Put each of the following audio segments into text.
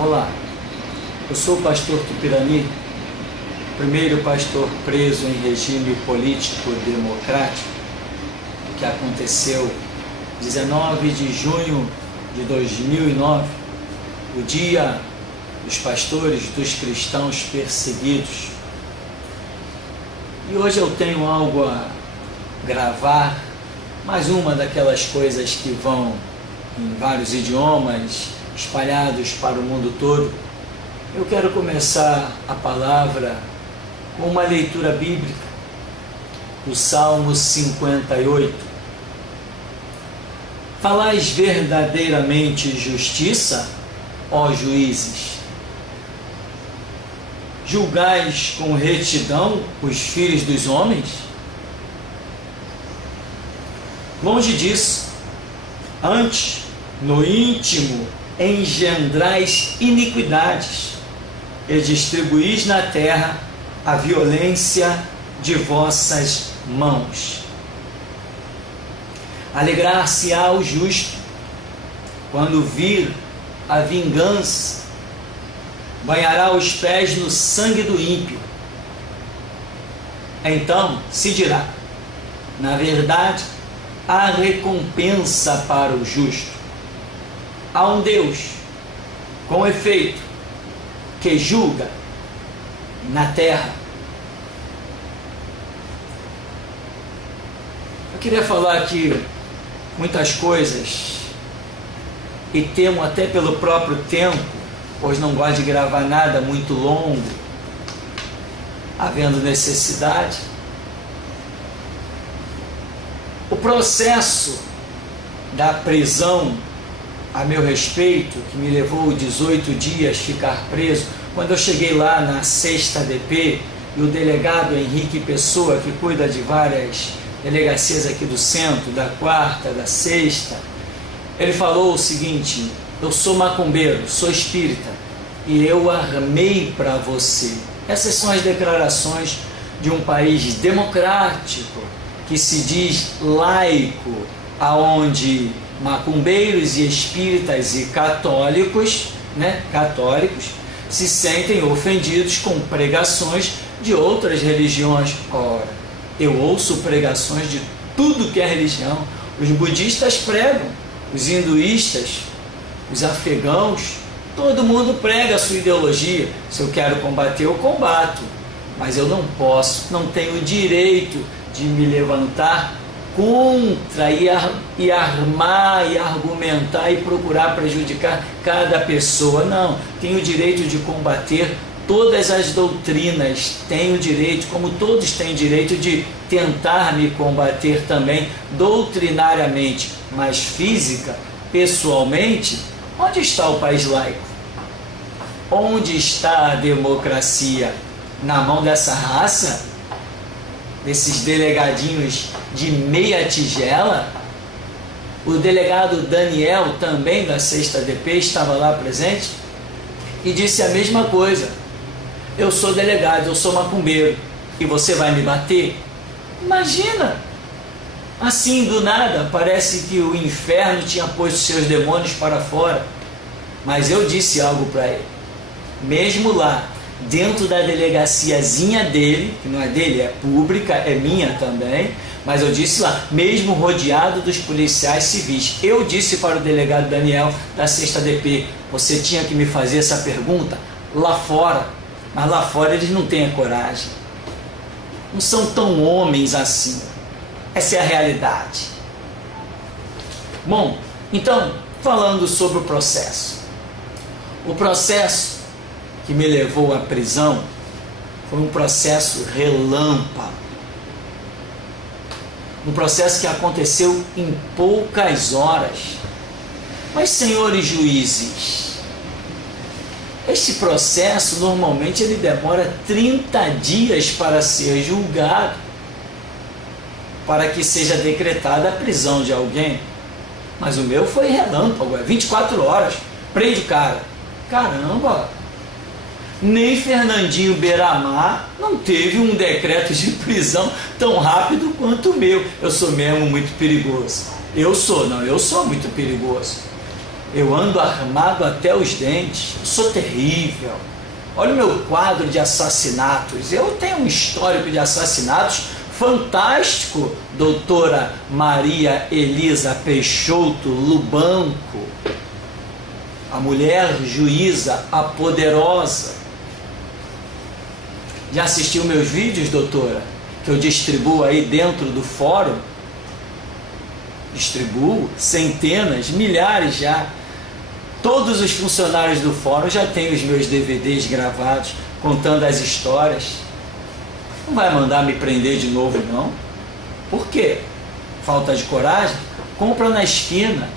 Olá, eu sou o pastor Tupirani, primeiro pastor preso em regime político democrático, que aconteceu 19 de junho de 2009, o dia dos pastores, dos cristãos perseguidos. E hoje eu tenho algo a gravar, mais uma daquelas coisas que vão em vários idiomas, espalhados para o mundo todo. Eu quero começar a palavra com uma leitura bíblica, do Salmo 58. Falais verdadeiramente justiça, ó juízes. Julgais com retidão os filhos dos homens? Longe disso, antes, no íntimo, engendrais iniquidades e distribuís na terra a violência de vossas mãos. Alegrar-se-á o justo quando vir a vingança, banhará os pés no sangue do ímpio. Então se dirá: na verdade, há recompensa para o justo. Há um Deus, com efeito, que julga na terra. Eu queria falar aqui muitas coisas, e temo até pelo próprio tempo, pois não gosto de gravar nada muito longo, havendo necessidade. O processo da prisão a meu respeito, que me levou 18 dias ficar preso, quando eu cheguei lá na 6ª DP, e o delegado Henrique Pessoa, que cuida de várias delegacias aqui do centro, da 4ª, da 6ª, ele falou o seguinte: eu sou macumbeiro, sou espírita, e eu armei para você. Essas são as declarações de um país democrático, que se diz laico, aonde macumbeiros e espíritas e católicos, católicos, se sentem ofendidos com pregações de outras religiões. Ora, eu ouço pregações de tudo que é religião. Os budistas pregam, os hinduístas, os afegãos, todo mundo prega a sua ideologia. Se eu quero combater, eu combato, mas eu não posso, não tenho o direito de me levantar contra e armar e argumentar e procurar prejudicar cada pessoa. Não, tenho o direito de combater todas as doutrinas, tenho o direito, como todos têm direito de tentar me combater também doutrinariamente, mas física, pessoalmente. Onde está o país laico? Onde está a democracia? Na mão dessa raça? Desses delegadinhos de meia tigela? O delegado Daniel, também da 6ª DP, estava lá presente e disse a mesma coisa: eu sou delegado, eu sou macumbeiro, e você vai me bater? Imagina! Assim, do nada, parece que o inferno tinha posto seus demônios para fora. Mas eu disse algo para ele, mesmo lá, dentro da delegaciazinha dele, que não é dele, é pública, é minha também, mas eu disse lá, mesmo rodeado dos policiais civis, eu disse para o delegado Daniel da 6ª DP: você tinha que me fazer essa pergunta lá fora, mas lá fora eles não têm a coragem, não são tão homens assim. Essa é a realidade. Bom, então, falando sobre o processo que me levou à prisão foi um processo relâmpago, um processo que aconteceu em poucas horas. Mas, senhores juízes, este processo normalmente ele demora 30 dias para ser julgado, para que seja decretada a prisão de alguém. Mas o meu foi relâmpago, 24 horas, prende o cara. Caramba! Nem Fernandinho Beiramar não teve um decreto de prisão tão rápido quanto o meu. Eu sou mesmo muito perigoso. Eu sou muito perigoso. Eu ando armado até os dentes, eu sou terrível. Olha o meu quadro de assassinatos. Eu tenho um histórico de assassinatos fantástico, doutora Maria Elisa Peixoto Lubanco, a mulher juíza, a poderosa. Já assistiu meus vídeos, doutora? Que eu distribuo aí dentro do fórum? Distribuo centenas, milhares já. Todos os funcionários do fórum já têm os meus DVDs gravados, contando as histórias. Não vai mandar me prender de novo, não? Por quê? Falta de coragem? Compra na esquina.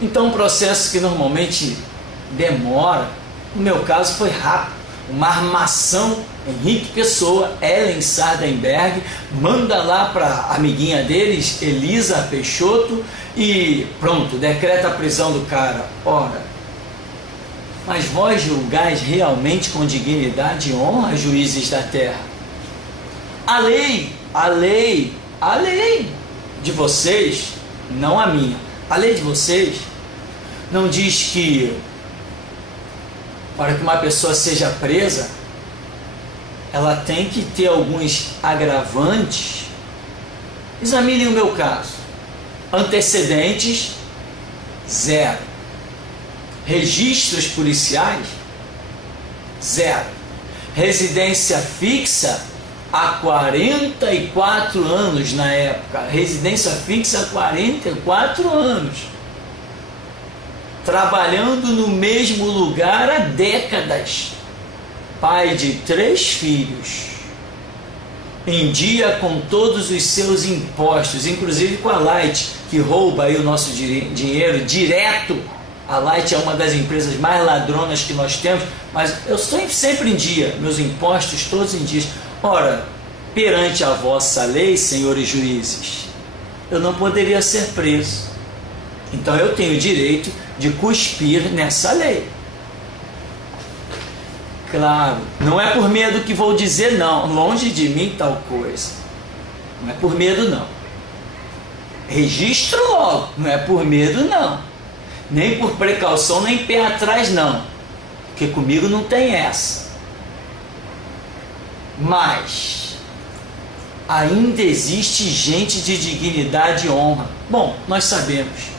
Então, um processo que normalmente demora, no meu caso foi rápido. Uma armação, Henrique Pessoa, Ellen Sardenberg, manda lá para a amiguinha deles, Elisa Peixoto, e pronto, decreta a prisão do cara. Ora, mas vós julgais realmente com dignidade e honra, juízes da terra? A lei de vocês, não a minha, a lei de vocês não diz que para que uma pessoa seja presa, ela tem que ter alguns agravantes. Examinem o meu caso. Antecedentes, 0. Registros policiais, 0. Residência fixa há 44 anos na época. Residência fixa há 44 anos. Trabalhando no mesmo lugar há décadas. Pai de 3 filhos. Em dia com todos os seus impostos, inclusive com a Light, que rouba aí o nosso dinheiro direto. A Light é uma das empresas mais ladronas que nós temos, mas eu estou sempre em dia, meus impostos todos em dia. Ora, perante a vossa lei, senhores juízes, eu não poderia ser preso. Então eu tenho o direito de cuspir nessa lei. Claro, não é por medo que vou dizer não, longe de mim tal coisa. Não é por medo não. Registro logo, não é por medo não. Nem por precaução, nem pé atrás não. Porque comigo não tem essa. Mas ainda existe gente de dignidade e honra. Bom, nós sabemos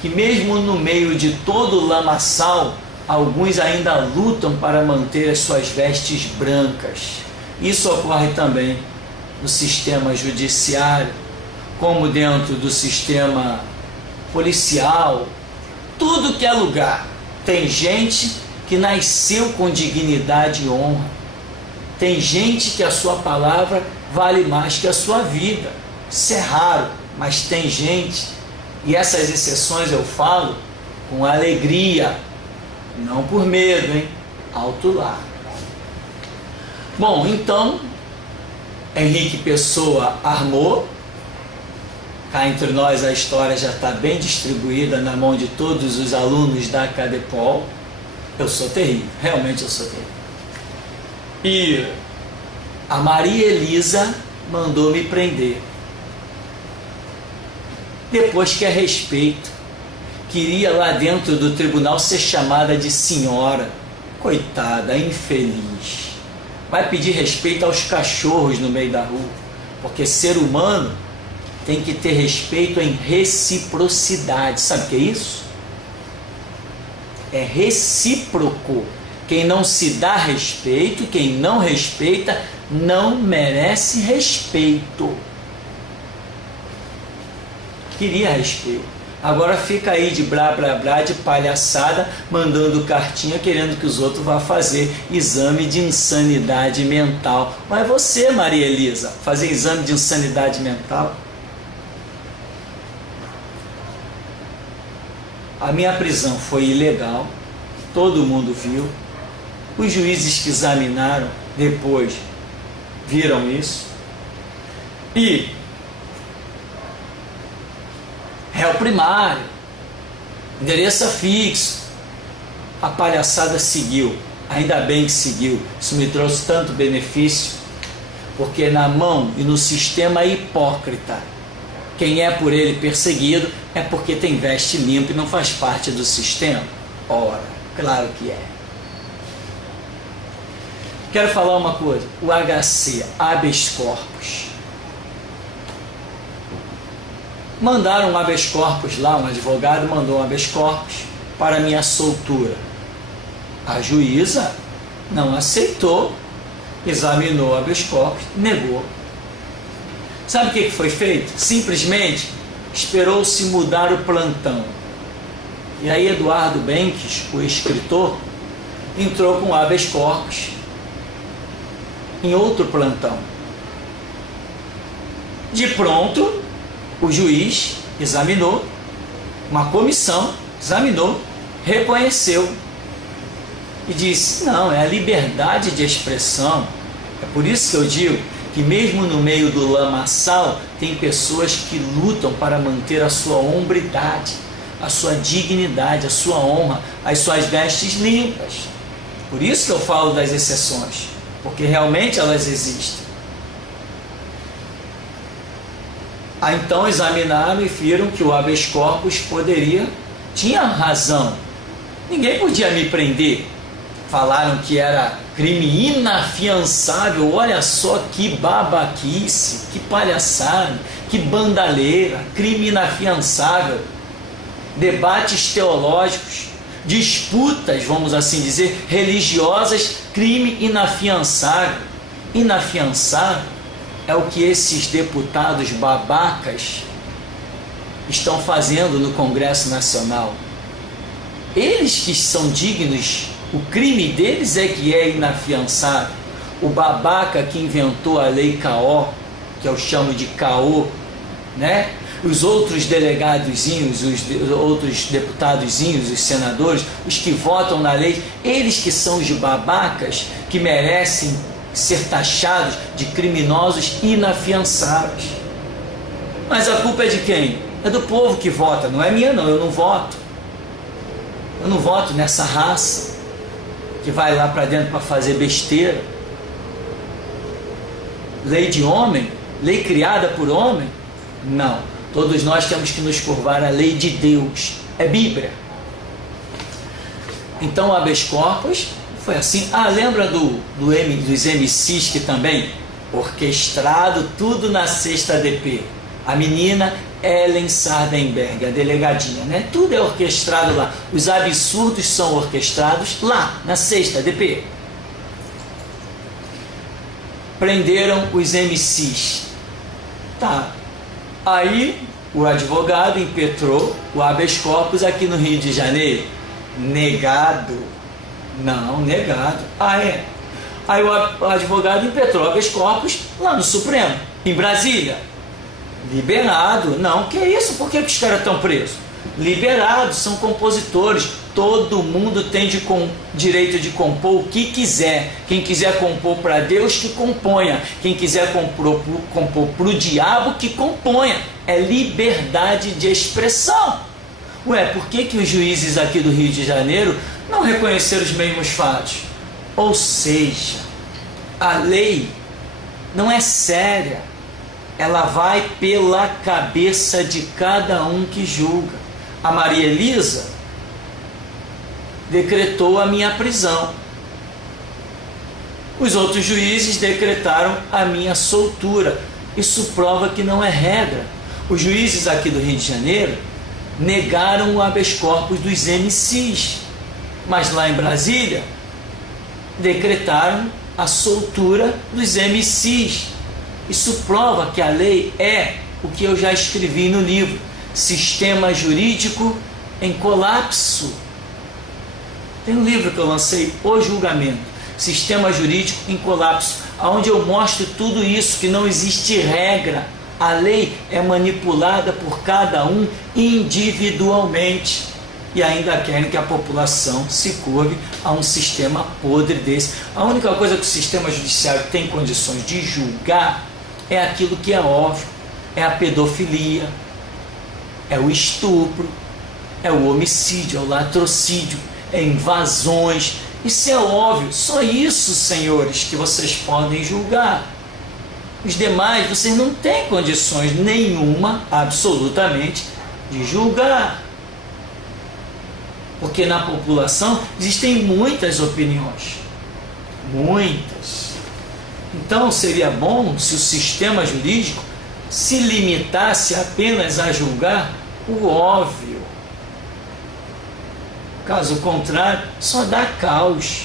que mesmo no meio de todo o lamaçal, alguns ainda lutam para manter as suas vestes brancas. Isso ocorre também no sistema judiciário, como dentro do sistema policial. Tudo que é lugar. Tem gente que nasceu com dignidade e honra. Tem gente que a sua palavra vale mais que a sua vida. Isso é raro, mas tem gente. E essas exceções eu falo com alegria, não por medo, hein? Alto lá. Bom, então, Henrique Pessoa armou. Cá entre nós a história já está bem distribuída na mão de todos os alunos da Cadepol. Eu sou terrível, realmente eu sou terrível. E a Maria Elisa mandou me prender. Depois que a respeito, queria lá dentro do tribunal ser chamada de senhora. Coitada, infeliz. Vai pedir respeito aos cachorros no meio da rua. Porque ser humano tem que ter respeito em reciprocidade. Sabe o que é isso? É recíproco. Quem não se dá respeito, quem não respeita, não merece respeito. Queria respeito. Agora fica aí de blá blá blá, de palhaçada, mandando cartinha querendo que os outros vá fazer exame de insanidade mental. Mas você, Maria Elisa, fazer exame de insanidade mental? A minha prisão foi ilegal, todo mundo viu. Os juízes que examinaram depois viram isso. E réu primário, endereço fixo. A palhaçada seguiu, ainda bem que seguiu. Isso me trouxe tanto benefício, porque na mão e no sistema hipócrita Quem é por ele perseguido é porque tem veste limpa e não faz parte do sistema. Ora, claro que é. Quero falar uma coisa, o HC, habeas corpus. Mandaram um habeas corpus lá, um advogado mandou um habeas corpus para minha soltura. A juíza não aceitou, examinou o habeas corpus, negou. Sabe o que foi feito? Simplesmente esperou-se mudar o plantão. E aí Eduardo Benques, o escritor, entrou com habeas corpus em outro plantão. De pronto, o juiz examinou, uma comissão examinou, reconheceu e disse: não, é a liberdade de expressão. É por isso que eu digo que mesmo no meio do lamaçal tem pessoas que lutam para manter a sua hombridade, a sua dignidade, a sua honra, as suas vestes limpas. Por isso que eu falo das exceções, porque realmente elas existem. Aí então examinaram e viram que o habeas corpus tinha razão. Ninguém podia me prender. Falaram que era crime inafiançável. Olha só que babaquice, que palhaçada, que bandalheira, crime inafiançável. Debates teológicos, disputas, vamos assim dizer, religiosas, crime inafiançável. Inafiançável é o que esses deputados babacas estão fazendo no Congresso Nacional. Eles que são dignos, o crime deles é que é inafiançável. O babaca que inventou a lei CAO, que eu chamo de CAO, né? Os outros delegadozinhos, os outros deputadozinhos, os senadores, os que votam na lei, eles que são os babacas que merecem ser taxados de criminosos inafiançáveis. Mas a culpa é de quem? É do povo que vota, não é minha não, eu não voto. Eu não voto nessa raça que vai lá para dentro para fazer besteira. Lei de homem? Lei criada por homem? Não. Todos nós temos que nos curvar à lei de Deus. É Bíblia. Então o habeas corpus foi assim. Lembra dos MCs que também orquestrado tudo na sexta DP. A menina Ellen Sardenberg, a delegadinha, né? Tudo é orquestrado lá. Os absurdos são orquestrados lá, na sexta DP. Prenderam os MCs. Tá. Aí o advogado impetrou o habeas corpus aqui no Rio de Janeiro. Negado. Não, negado. É. Aí o advogado impetrou o habeas corpus lá no Supremo, em Brasília. Liberado. Não, que isso? Por que os caras estão presos? Liberados, são compositores. Todo mundo tem direito de compor o que quiser. Quem quiser compor para Deus, que componha. Quem quiser compor para o diabo, que componha. É liberdade de expressão. Ué, por que os juízes aqui do Rio de Janeiro não reconheceram os mesmos fatos? Ou seja, a lei não é séria. Ela vai pela cabeça de cada um que julga. A Maria Elisa decretou a minha prisão. Os outros juízes decretaram a minha soltura. Isso prova que não é regra. Os juízes aqui do Rio de Janeiro negaram o habeas corpus dos MCs, mas lá em Brasília decretaram a soltura dos MCs. Isso prova que a lei é o que eu já escrevi no livro, Sistema Jurídico em Colapso. Tem um livro que eu lancei, O Julgamento, Sistema Jurídico em Colapso, onde eu mostro tudo isso, que não existe regra. A lei é manipulada por cada um individualmente. E ainda querem que a população se curve a um sistema podre desse. A única coisa que o sistema judiciário tem condições de julgar é aquilo que é óbvio. É a pedofilia, é o estupro, é o homicídio, é o latrocídio, é invasões. Isso é óbvio. Só isso, senhores, que vocês podem julgar. Os demais, vocês não têm condições nenhuma, absolutamente, de julgar. Porque na população existem muitas opiniões. Muitas. Então seria bom se o sistema jurídico se limitasse apenas a julgar o óbvio. Caso contrário, só dá caos.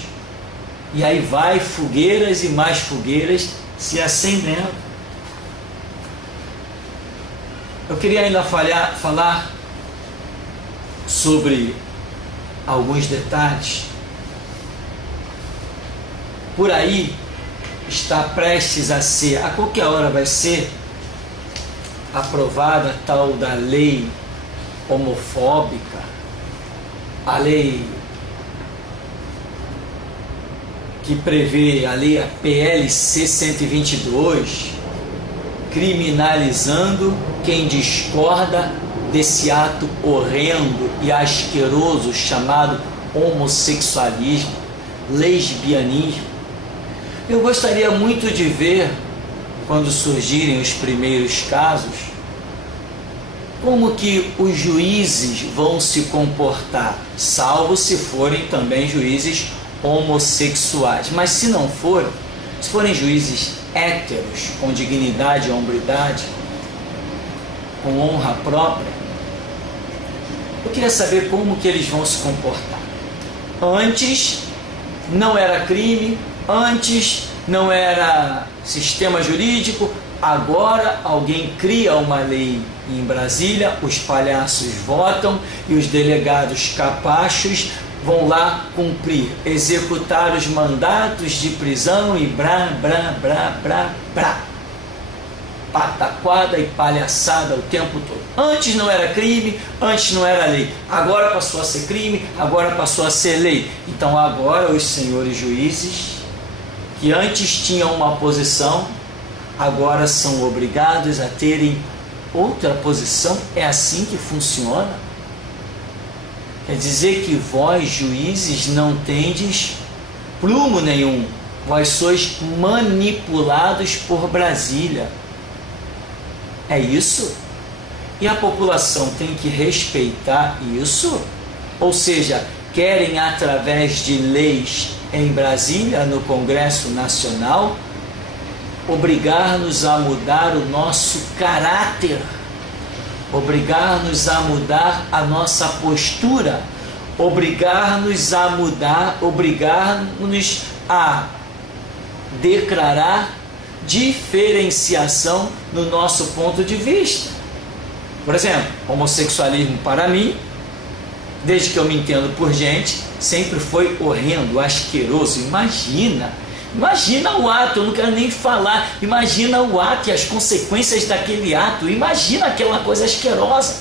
E aí vai fogueiras e mais fogueiras se acendendo. Eu queria ainda falar sobre alguns detalhes. Por aí está prestes a ser, a qualquer hora vai ser aprovada a tal da lei homofóbica, a lei que prevê, a lei PLC 122, criminalizando quem discorda desse ato horrendo e asqueroso chamado homossexualismo, lesbianismo. Eu gostaria muito de ver, quando surgirem os primeiros casos, como que os juízes vão se comportar, salvo se forem também juízes homossexuais. Mas se não forem, se forem juízes héteros, com dignidade e hombridade, com honra própria, eu queria saber como que eles vão se comportar. Antes não era crime, antes não era sistema jurídico, agora alguém cria uma lei em Brasília, os palhaços votam e os delegados capachos vão lá cumprir, executar os mandatos de prisão e pataquada e palhaçada o tempo todo. Antes não era crime, antes não era lei, agora passou a ser crime, agora passou a ser lei. Então agora os senhores juízes, que antes tinham uma posição, agora são obrigados a terem outra posição. É assim que funciona? Quer dizer que vós, juízes, não tendes prumo nenhum. Vós sois manipulados por Brasília. É isso? E a população tem que respeitar isso? Ou seja, querem, através de leis em Brasília, no Congresso Nacional, obrigar-nos a mudar o nosso caráter, obrigar-nos a mudar a nossa postura, obrigar-nos a mudar, obrigar-nos a declarar diferenciação no nosso ponto de vista. Por exemplo, homossexualismo para mim, desde que eu me entendo por gente, sempre foi horrendo, asqueroso. Imagina o ato, eu não quero nem falar. Imagina o ato e as consequências daquele ato. Imagina aquela coisa asquerosa.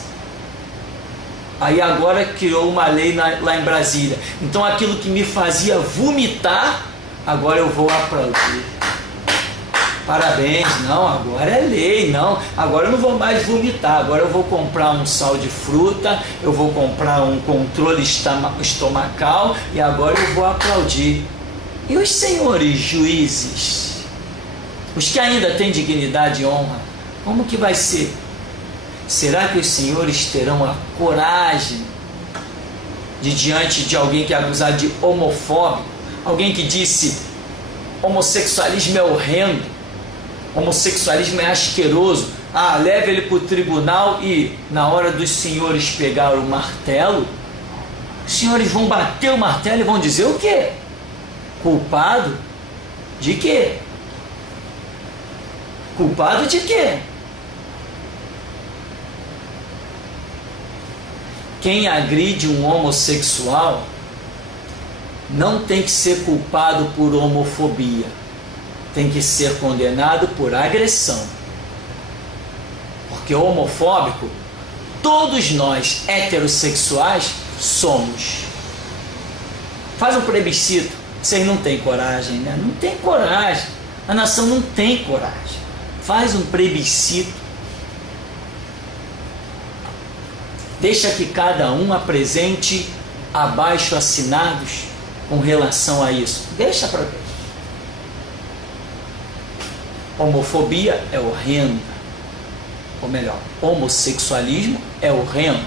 Aí agora criou uma lei lá em Brasília. Então aquilo que me fazia vomitar, agora eu vou aplaudir. Parabéns, não, agora é lei, não, agora eu não vou mais vomitar, agora eu vou comprar um sal de fruta, eu vou comprar um controle estomacal e agora eu vou aplaudir. E os senhores juízes, os que ainda têm dignidade e honra, como que vai ser? Será que os senhores terão a coragem de, diante de alguém que é acusado de homofóbico, alguém que disse homossexualismo é horrendo, homossexualismo é asqueroso, leve ele para o tribunal e na hora dos senhores pegar o martelo, os senhores vão bater o martelo e vão dizer o quê? Culpado de quê? Culpado de quê? Quem agride um homossexual não tem que ser culpado por homofobia. Tem que ser condenado por agressão. Porque homofóbico, todos nós heterossexuais somos. Faz um plebiscito. Vocês não têm coragem, né? Não tem coragem. A nação não tem coragem. Faz um plebiscito. Deixa que cada um apresente abaixo assinados com relação a isso. Deixa para ver. Homofobia é horrenda, ou melhor, homossexualismo é horrendo,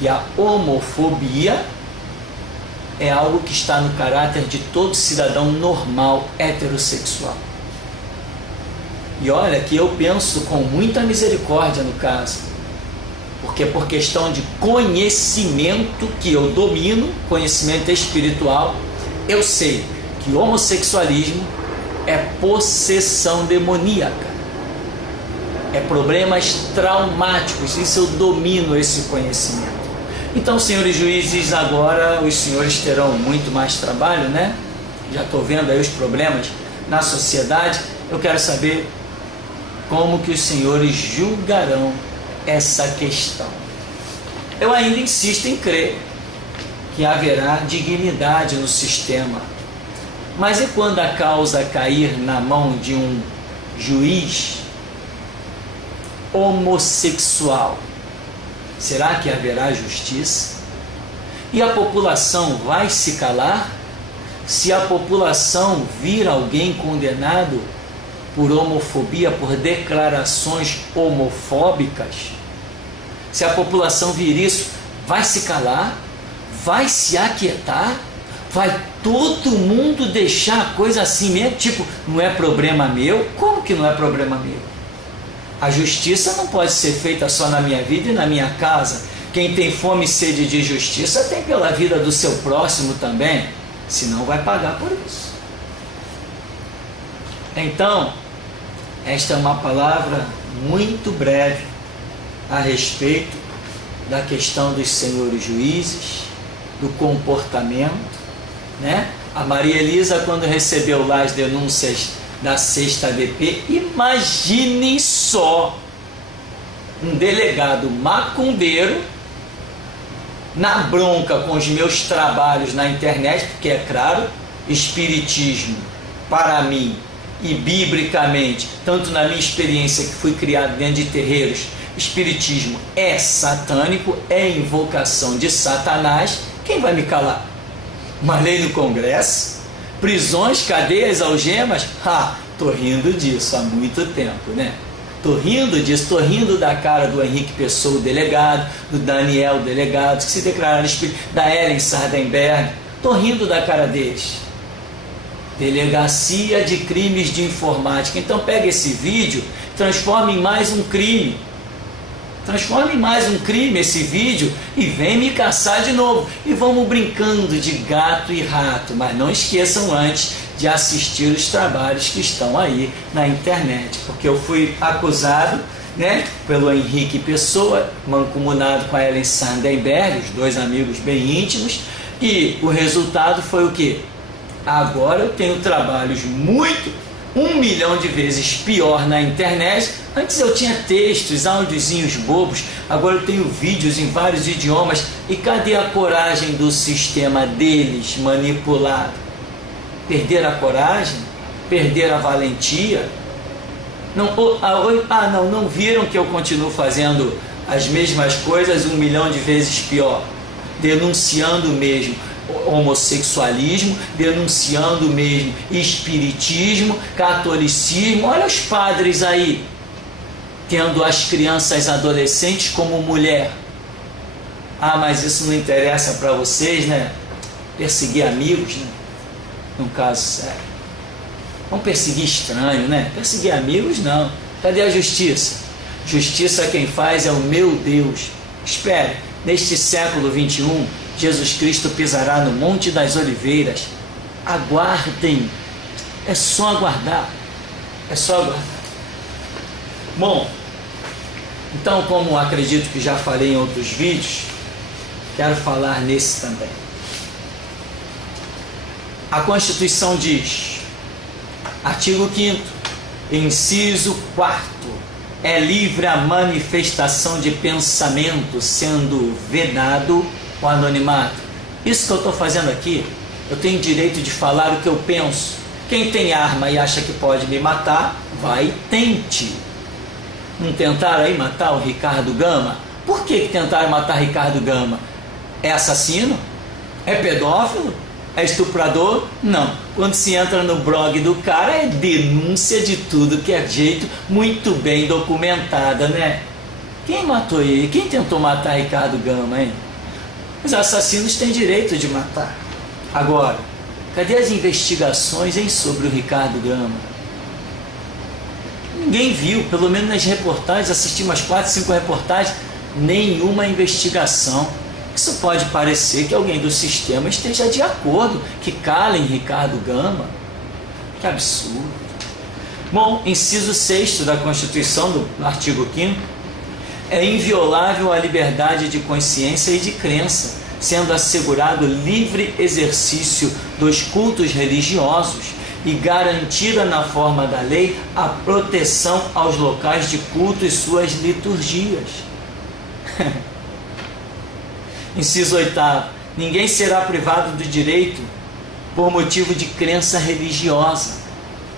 e a homofobia é algo que está no caráter de todo cidadão normal heterossexual. E olha que eu penso com muita misericórdia no caso, porque por questão de conhecimento que eu domino, conhecimento espiritual, eu sei que homossexualismo é possessão demoníaca, é problemas traumáticos, isso eu domino esse conhecimento. Então, senhores juízes, agora os senhores terão muito mais trabalho, né? Já estou vendo aí os problemas na sociedade. Eu quero saber como que os senhores julgarão essa questão. Eu ainda insisto em crer que haverá dignidade no sistema. Mas e quando a causa cair na mão de um juiz homossexual? Será que haverá justiça? E a população vai se calar? Se a população vir alguém condenado por homofobia, por declarações homofóbicas, se a população vir isso, vai se calar? Vai se aquietar? Vai todo mundo deixar a coisa assim mesmo? Tipo, não é problema meu? Como que não é problema meu? A justiça não pode ser feita só na minha vida e na minha casa. Quem tem fome e sede de justiça tem pela vida do seu próximo também, senão vai pagar por isso. Então, esta é uma palavra muito breve a respeito da questão dos senhores juízes, do comportamento, né? A Maria Elisa, quando recebeu lá as denúncias da 6ª ADP, imaginem só um delegado macumbeiro na bronca com os meus trabalhos na internet, porque é claro, espiritismo para mim e biblicamente, tanto na minha experiência que fui criado dentro de terreiros, espiritismo é satânico, é invocação de Satanás. Quem vai me calar? Uma lei no Congresso? Prisões, cadeias, algemas? Tô rindo disso há muito tempo, né? Tô rindo disso, tô rindo da cara do Henrique Pessoa, o delegado, do Daniel, o delegado, que se declararam espíritos, da Ellen Sardenberg. Tô rindo da cara deles. Delegacia de Crimes de Informática. Então pega esse vídeo, transforma em mais um crime. Transforma em mais um crime esse vídeo e vem me caçar de novo. E vamos brincando de gato e rato. Mas não esqueçam antes de assistir os trabalhos que estão aí na internet. Porque eu fui acusado, né, pelo Henrique Pessoa, mancomunado com a Ellen Sardenberg, os dois amigos bem íntimos. E o resultado foi o quê? Agora eu tenho trabalhos 1 milhão de vezes pior na internet. Antes eu tinha textos, áudiozinhos bobos, agora eu tenho vídeos em vários idiomas. E cadê a coragem do sistema deles manipulado? Perder a coragem? Perder a valentia? Não viram que eu continuo fazendo as mesmas coisas 1 milhão de vezes pior? Denunciando mesmo homossexualismo, denunciando mesmo espiritismo, catolicismo. Olha os padres aí, tendo as crianças adolescentes como mulher. Mas isso não interessa para vocês, né? Perseguir amigos, né? Num caso sério. Vamos perseguir estranho, né? Perseguir amigos, não. Cadê a justiça? Justiça quem faz é o meu Deus. Espere, neste século 21, Jesus Cristo pisará no Monte das Oliveiras. Aguardem. É só aguardar. É só aguardar. Bom, então, como acredito que já falei em outros vídeos, quero falar nesse também. A Constituição diz, artigo 5º, inciso 4º, é livre a manifestação de pensamento, sendo vedado o anonimato. Isso que eu estou fazendo aqui, eu tenho direito de falar o que eu penso. Quem tem arma e acha que pode me matar, vai e tente. Não tentaram aí matar o Ricardo Gama? Por que tentaram matar Ricardo Gama? É assassino? É pedófilo? É estuprador? Não. Quando se entra no blog do cara, é denúncia de tudo que é jeito, muito bem documentada, né? Quem matou ele? Quem tentou matar Ricardo Gama, hein? Os assassinos têm direito de matar. Agora, cadê as investigações, hein, sobre o Ricardo Gama? Ninguém viu, pelo menos nas reportagens, assisti umas 4, 5 reportagens, nenhuma investigação. Isso pode parecer que alguém do sistema esteja de acordo, que calem Ricardo Gama. Que absurdo. Bom, inciso 6º da Constituição, do artigo 5º, é inviolável a liberdade de consciência e de crença, sendo assegurado livre exercício dos cultos religiosos e garantida na forma da lei a proteção aos locais de culto e suas liturgias. Inciso 8º. Ninguém será privado do direito por motivo de crença religiosa.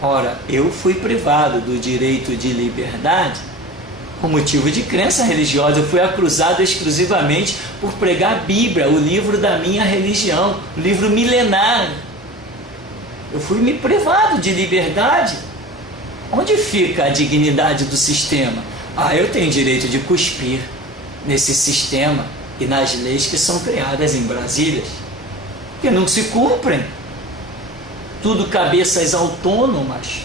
Ora, eu fui privado do direito de liberdade por motivo de crença religiosa. Eu fui acusado exclusivamente por pregar a Bíblia, o livro da minha religião, o livro milenar. Eu fui me privado de liberdade. Onde fica a dignidade do sistema? Eu tenho direito de cuspir nesse sistema e nas leis que são criadas em Brasília, que não se cumprem. Tudo cabeças autônomas,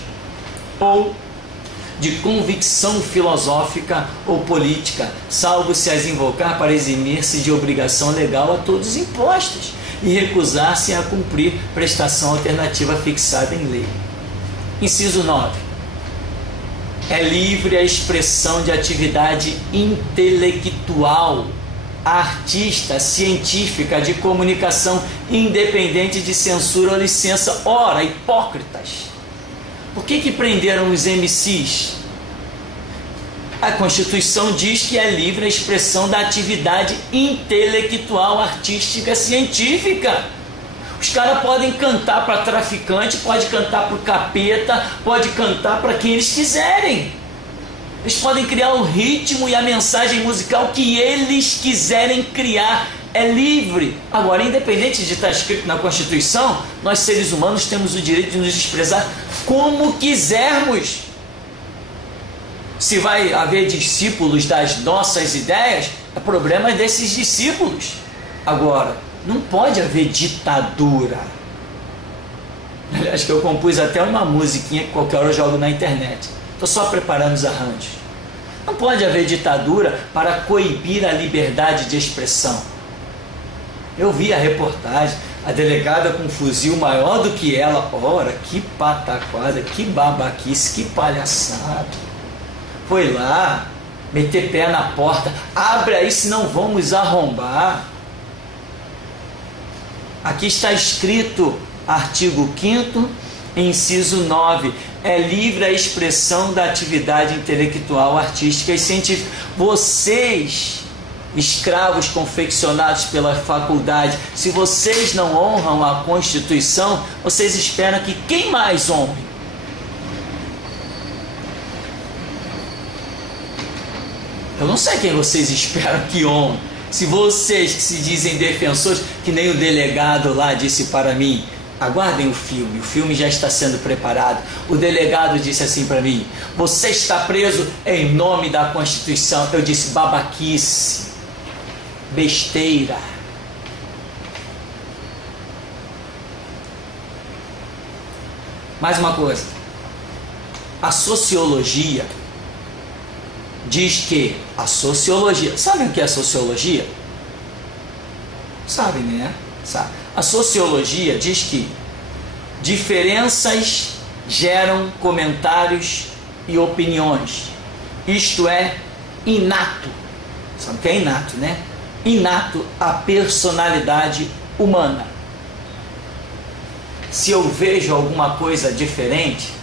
ou de convicção filosófica ou política, salvo se as invocar para eximir-se de obrigação legal a todos os impostos e recusar-se a cumprir prestação alternativa fixada em lei. Inciso 9. É livre a expressão de atividade intelectual, artista, científica, de comunicação, independente de censura ou licença. Ora, hipócritas! Por que prenderam os MCs? A Constituição diz que é livre a expressão da atividade intelectual, artística, científica. Os caras podem cantar para traficante, pode cantar para o capeta, pode cantar para quem eles quiserem. Eles podem criar o ritmo e a mensagem musical que eles quiserem criar. É livre. Agora, independente de estar escrito na Constituição, nós seres humanos temos o direito de nos expressar como quisermos. Se vai haver discípulos das nossas ideias, é problema desses discípulos. Agora, não pode haver ditadura. Aliás, que eu compus até uma musiquinha que qualquer hora eu jogo na internet. Estou só preparando os arranjos. Não pode haver ditadura para coibir a liberdade de expressão. Eu vi a reportagem, a delegada com um fuzil maior do que ela. Ora, que pataquada, que babaquice, que palhaçada. Foi lá, meter pé na porta. Abre aí, senão vamos arrombar. Aqui está escrito, artigo 5º, inciso 9. É livre a expressão da atividade intelectual, artística e científica. Vocês, escravos confeccionados pela faculdade, se vocês não honram a Constituição, vocês esperam que quem mais honre? Eu não sei quem vocês esperam que honre. Se vocês que se dizem defensores, que nem o delegado lá disse para mim, aguardem o filme já está sendo preparado. O delegado disse assim para mim: você está preso em nome da Constituição. Eu disse: babaquice, besteira. Mais uma coisa, a sociologia diz que sabem o que é sociologia? Sabem, né? Sabe. A sociologia diz que diferenças geram comentários e opiniões. Isto é inato. Sabe o que é inato, né? Inato à personalidade humana. Se eu vejo alguma coisa diferente,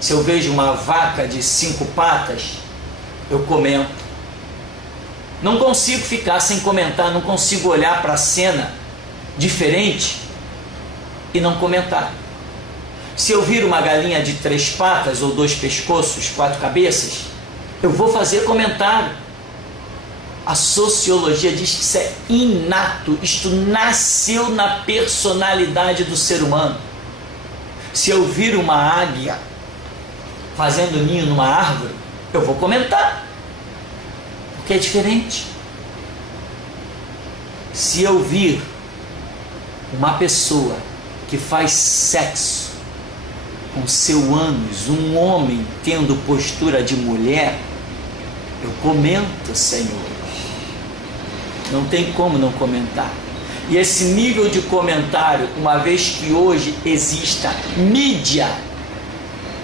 se eu vejo uma vaca de 5 patas, eu comento. Não consigo ficar sem comentar, não consigo olhar para a cena diferente e não comentar. Se eu vir uma galinha de 3 patas ou 2 pescoços, 4 cabeças, eu vou fazer comentário. A sociologia diz que isso é inato, isto nasceu na personalidade do ser humano. Se eu vir uma águia fazendo ninho numa árvore, eu vou comentar, porque é diferente. Se eu vir uma pessoa que faz sexo com seu ânus, um homem tendo postura de mulher, eu comento, Senhor. Não tem como não comentar. E esse nível de comentário, uma vez que hoje exista mídia,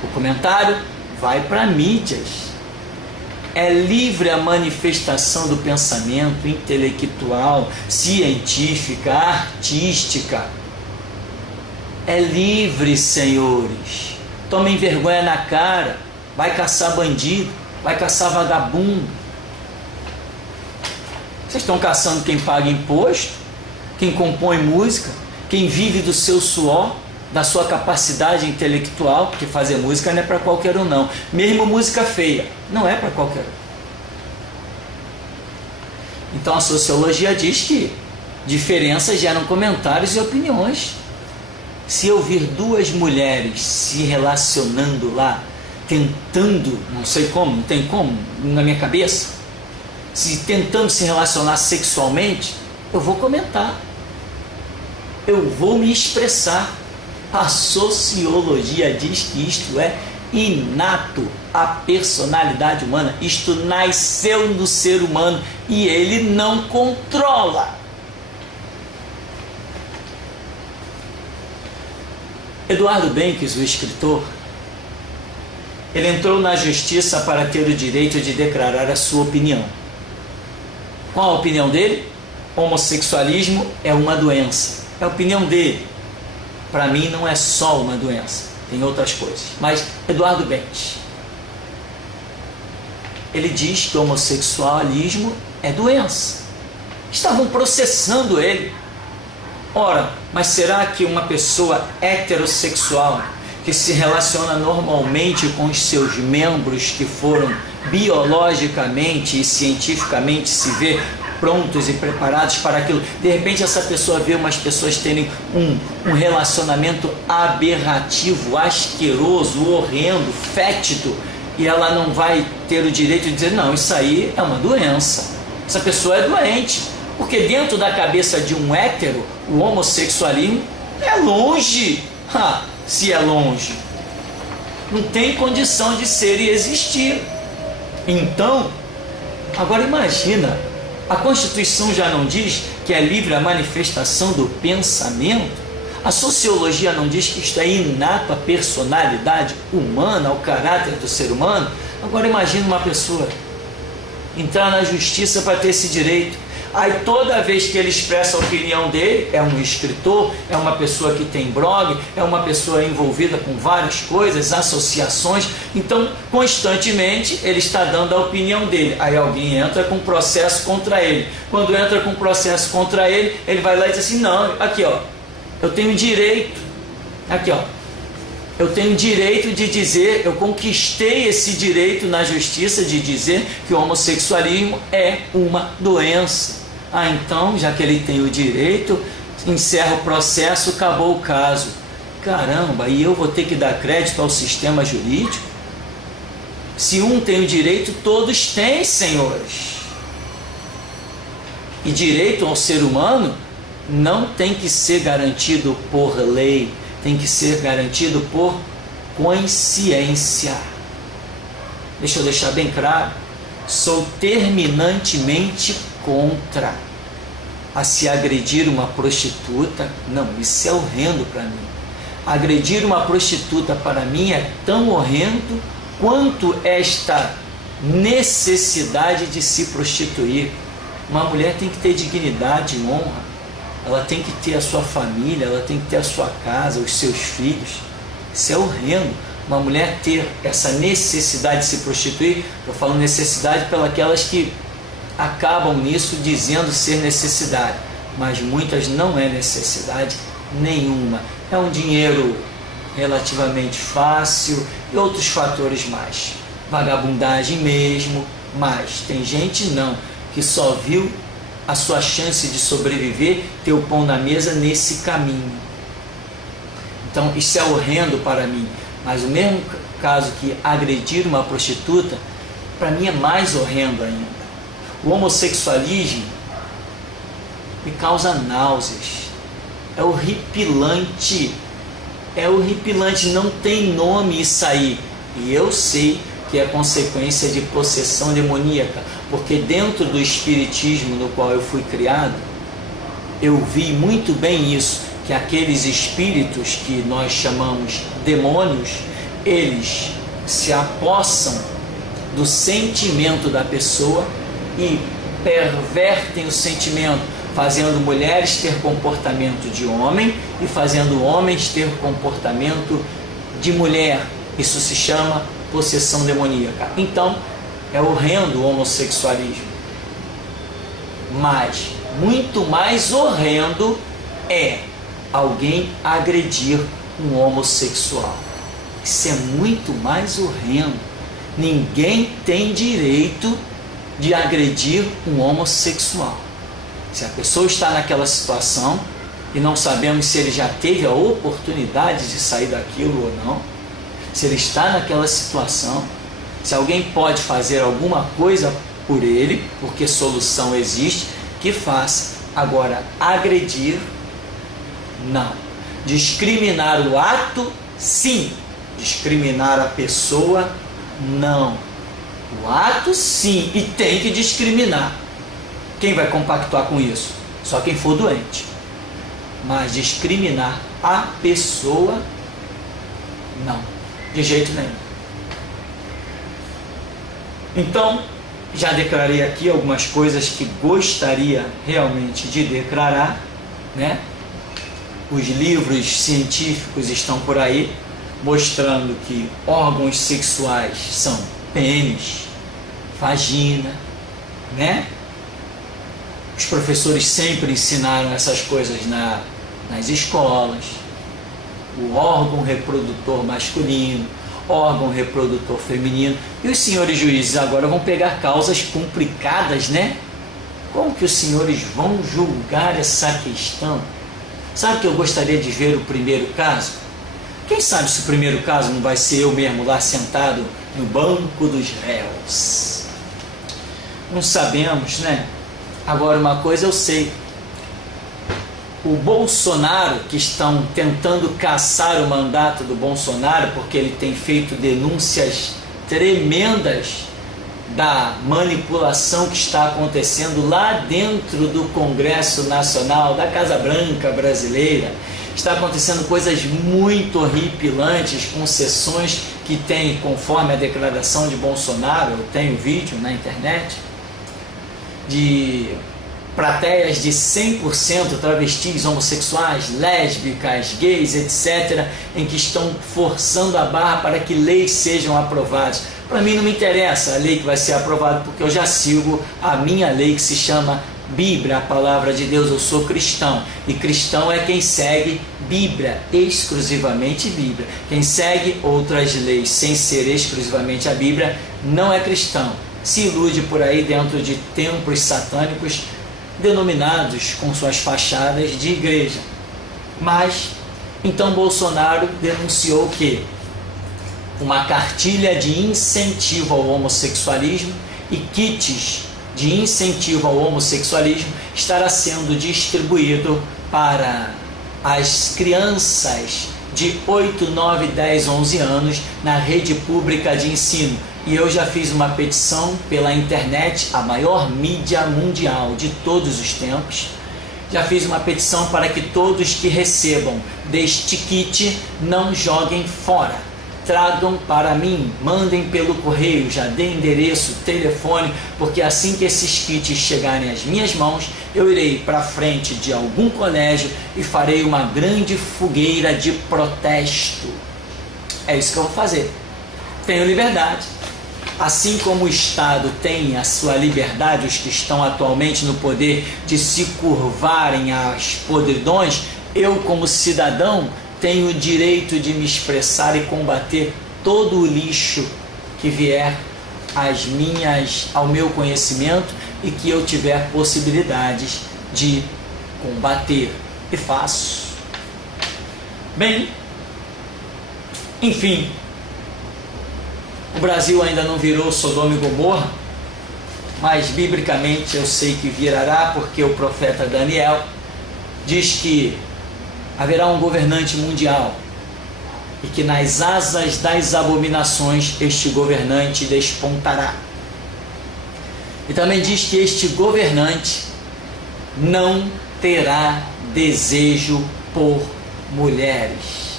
o comentário vai para mídias. É livre a manifestação do pensamento intelectual, científica, artística. É livre, senhores. Tomem vergonha na cara. Vai caçar bandido, vai caçar vagabundo. Vocês estão caçando quem paga imposto, quem compõe música, quem vive do seu suor, da sua capacidade intelectual, porque fazer música não é para qualquer um não. Mesmo música feia, não é para qualquer um. Então a sociologia diz que diferenças geram comentários e opiniões. Se eu vir duas mulheres se relacionando lá, tentando, não sei como, não tem como, na minha cabeça, se tentando se relacionar sexualmente, eu vou comentar, eu vou me expressar. A sociologia diz que isto é inato à personalidade humana, isto nasceu no ser humano e ele não controla. Eduardo Benkes, o escritor, ele entrou na justiça para ter o direito de declarar a sua opinião. Qual a opinião dele? Homossexualismo é uma doença. É a opinião dele. Para mim não é só uma doença, tem outras coisas. Mas Eduardo Benkes, ele diz que o homossexualismo é doença. Estavam processando ele. Ora, mas será que uma pessoa heterossexual que se relaciona normalmente com os seus membros que foram biologicamente e cientificamente se vê prontos e preparados para aquilo, de repente essa pessoa vê umas pessoas terem um relacionamento aberrativo, asqueroso, horrendo, fétido, e ela não vai ter o direito de dizer, não, isso aí é uma doença, essa pessoa é doente, porque dentro da cabeça de um hétero, o homossexualismo é longe. Se é longe, não tem condição de ser e existir. Então, agora imagina, a Constituição já não diz que é livre a manifestação do pensamento? A sociologia não diz que isto é inato à personalidade humana, ao caráter do ser humano? Agora imagina uma pessoa entrar na justiça para ter esse direito. Aí toda vez que ele expressa a opinião dele, é um escritor, é uma pessoa que tem blog, é uma pessoa envolvida com várias coisas, associações, então constantemente ele está dando a opinião dele. Aí alguém entra com processo contra ele. Quando entra com processo contra ele, ele vai lá e diz assim, não, aqui ó, eu tenho direito, aqui ó, eu tenho direito de dizer, eu conquistei esse direito na justiça de dizer que o homossexualismo é uma doença. Então, já que ele tem o direito, encerra o processo, acabou o caso. Caramba, e eu vou ter que dar crédito ao sistema jurídico? Se um tem o direito, todos têm, senhores. E direito ao ser humano não tem que ser garantido por lei, tem que ser garantido por consciência. Deixa eu deixar bem claro, sou terminantemente contra a se agredir uma prostituta. Não, isso é horrendo para mim. Agredir uma prostituta para mim é tão horrendo quanto esta necessidade de se prostituir. Uma mulher tem que ter dignidade e honra, ela tem que ter a sua família, ela tem que ter a sua casa, os seus filhos. Isso é horrendo, uma mulher ter essa necessidade de se prostituir. Estou falando necessidade pelas que acabam nisso dizendo ser necessidade, mas muitas não é necessidade nenhuma, é um dinheiro relativamente fácil e outros fatores mais, vagabundagem mesmo. Mas tem gente não, que só viu a sua chance de sobreviver, ter o pão na mesa nesse caminho. Então isso é horrendo para mim, mas o mesmo caso que agredir uma prostituta, para mim é mais horrendo ainda. O homossexualismo me causa náuseas, é horripilante, não tem nome isso aí, e eu sei que é consequência de possessão demoníaca, porque dentro do espiritismo no qual eu fui criado, eu vi muito bem isso, que aqueles espíritos que nós chamamos demônios, eles se apossam do sentimento da pessoa e pervertem o sentimento, fazendo mulheres ter comportamento de homem e fazendo homens ter comportamento de mulher. Isso se chama possessão demoníaca. Então, é horrendo o homossexualismo. Mas, muito mais horrendo é alguém agredir um homossexual. Isso é muito mais horrendo. Ninguém tem direito de agredir um homossexual. Se a pessoa está naquela situação e não sabemos se ele já teve a oportunidade de sair daquilo ou não, se ele está naquela situação, se alguém pode fazer alguma coisa por ele, porque solução existe, que faça. Agora, agredir, não. Discriminar o ato, sim. Discriminar a pessoa, não. O ato, sim, e tem que discriminar. Quem vai compactuar com isso? Só quem for doente. Mas discriminar a pessoa, não. De jeito nenhum. Então, já declarei aqui algumas coisas que gostaria realmente de declarar, né? Os livros científicos estão por aí, mostrando que órgãos sexuais são pênis, vagina, né? Os professores sempre ensinaram essas coisas nas escolas. O órgão reprodutor masculino, órgão reprodutor feminino. E os senhores juízes agora vão pegar causas complicadas, né? Como que os senhores vão julgar essa questão? Sabe que eu gostaria de ver o primeiro caso? Quem sabe se o primeiro caso não vai ser eu mesmo lá sentado no banco dos réus? Não sabemos, né? Agora, uma coisa eu sei. O Bolsonaro, que estão tentando caçar o mandato do Bolsonaro, porque ele tem feito denúncias tremendas da manipulação que está acontecendo lá dentro do Congresso Nacional, da Casa Branca brasileira. Está acontecendo coisas muito horripilantes, com sessões que tem, conforme a declaração de Bolsonaro, eu tenho vídeo na internet, de plateias de 100% travestis, homossexuais, lésbicas, gays, etc., em que estão forçando a barra para que leis sejam aprovadas. Para mim não me interessa a lei que vai ser aprovada, porque eu já sigo a minha lei que se chama Bíblia, a palavra de Deus. Eu sou cristão, e cristão é quem segue Bíblia, exclusivamente Bíblia. Quem segue outras leis sem ser exclusivamente a Bíblia não é cristão. Se ilude por aí dentro de templos satânicos denominados com suas fachadas de igreja. Mas, então Bolsonaro denunciou que uma cartilha de incentivo ao homossexualismo e kits de incentivo ao homossexualismo estará sendo distribuído para as crianças de 8, 9, 10, 11 anos na rede pública de ensino. E eu já fiz uma petição pela internet, a maior mídia mundial de todos os tempos. Já fiz uma petição para que todos que recebam deste kit não joguem fora. Tragam para mim, mandem pelo correio, já dê endereço, telefone, porque assim que esses kits chegarem às minhas mãos, eu irei para frente de algum colégio e farei uma grande fogueira de protesto. É isso que eu vou fazer. Tenho liberdade. Assim como o Estado tem a sua liberdade, os que estão atualmente no poder, de se curvarem às podridões, eu, como cidadão, tenho o direito de me expressar e combater todo o lixo que vier ao meu conhecimento e que eu tiver possibilidades de combater, e faço. Bem, enfim, o Brasil ainda não virou Sodoma e Gomorra, mas biblicamente eu sei que virará, porque o profeta Daniel diz que haverá um governante mundial e que nas asas das abominações este governante despontará. E também diz que este governante não terá desejo por mulheres.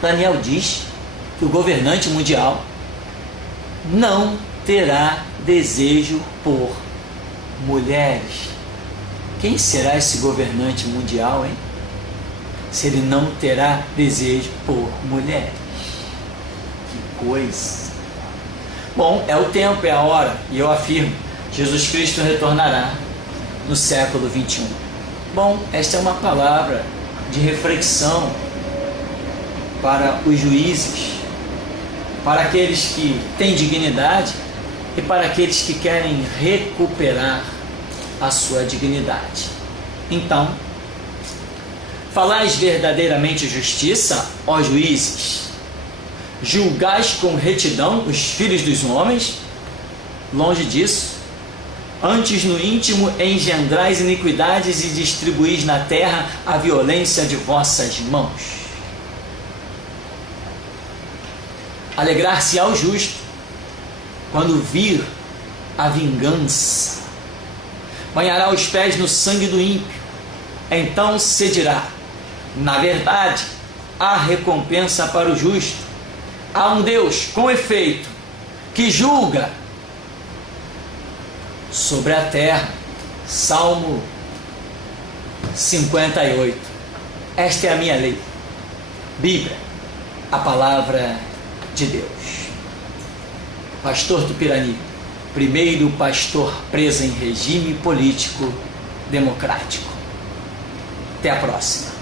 Daniel diz que o governante mundial não terá desejo por mulheres. Quem será esse governante mundial, hein? Se ele não terá desejo por mulheres. Que coisa! Bom, é o tempo, é a hora, e eu afirmo, Jesus Cristo retornará no século 21. Bom, esta é uma palavra de reflexão para os juízes, para aqueles que têm dignidade e para aqueles que querem recuperar a sua dignidade. Então, falais verdadeiramente justiça, ó juízes, julgais com retidão os filhos dos homens, longe disso, antes no íntimo engendrais iniquidades e distribuís na terra a violência de vossas mãos. Alegrar-se-á o justo quando vir a vingança, banhará os pés no sangue do ímpio, então se dirá: na verdade, há recompensa para o justo, há um Deus, com efeito, que julga sobre a terra. Salmo 58. Esta é a minha lei. Bíblia, a palavra de Deus. Pastor Tupirani, primeiro pastor preso em regime político democrático. Até a próxima.